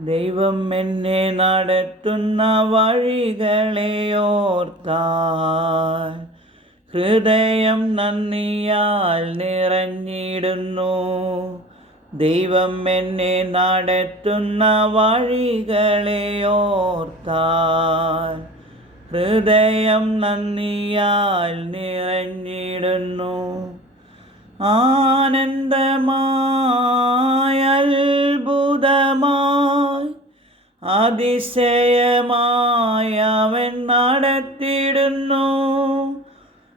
ദൈവം എന്നെ നടത്തുന്ന വഴികളെ ഓർത്താൽ ഹൃദയം നന്ദിയാൽ നിറഞ്ഞിടുന്നു. ദൈവം എന്നെ നടത്തുന്ന വഴികളെ ഓർത്താൽ ഹൃദയം നന്ദിയാൽ നിറഞ്ഞിടുന്നു. ആനന്ദമായ അതിശയമായ അവൻ നടത്തിയിടുന്നു.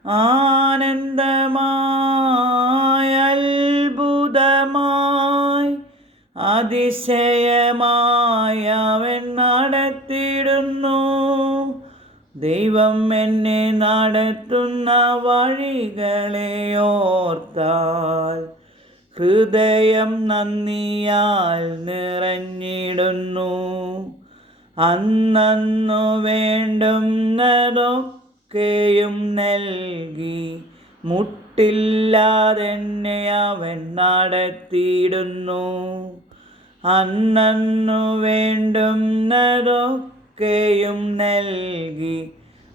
ആനന്ദമായ അത്ഭുതമായി അതിശയമായവൻ നടത്തിയിടുന്നു. ദൈവം എന്നെ നടത്തുന്ന വഴികളെ ഓർത്താൽ ഹൃദയം നന്ദിയാൽ നിറഞ്ഞിടുന്നു. അന്നു വേണ്ടുന്നതൊക്കെയും നൽകി മുട്ടില്ലാതെന്നെ അവൻ നടത്തിയിടുന്നു. അന്നു വേണ്ടുന്നതൊക്കെയും നൽകി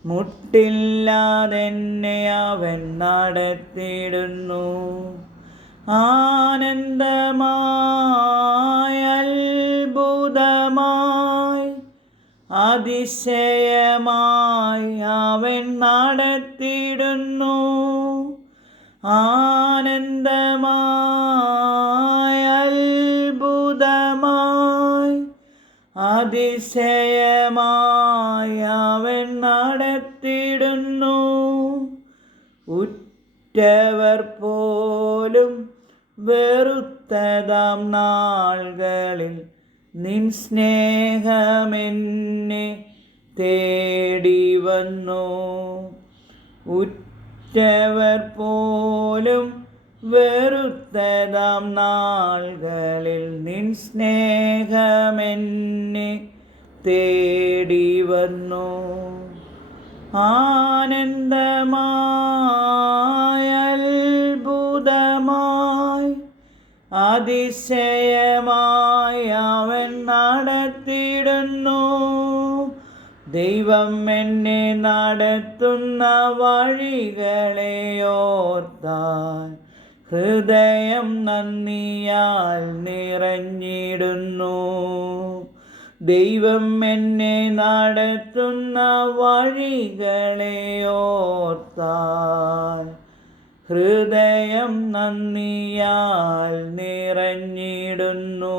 മുട്ടില്ലാതെന്നെ അവൻ നടത്തിയിടുന്നു. ആനന്ദമായ അത്ഭുതമായി അതിശയമായി അവൻ നടത്തിയിടുന്നു. ആനന്ദമായ അത്ഭുതമായി അതിശയമായി അവൻ നടത്തിയിടുന്നു. ഉറ്റവർ പോലും വെറുത്തതാം നാളുകളിൽ നിൻ സ്നേഹമെന്നെ തേടി വന്നു ഉറ്റവർ പോലും വെറുത്തതാം നാളുകളിൽ നിൻ സ്നേഹമെന്നെ തേടി വന്നു ആനന്ദമായ അതിശയമായി അവൻ നടത്തിയിടുന്നു. ദൈവം എന്നെ നടത്തുന്ന വഴികളെ ഓർത്താൽ ഹൃദയം നന്ദിയാൽ നിറഞ്ഞിടുന്നു. ദൈവം എന്നെ നടത്തുന്ന വഴികളെ ഓർത്താൽ ഹൃദയം നന്ദിയാൽ നിറഞ്ഞിടുന്നു.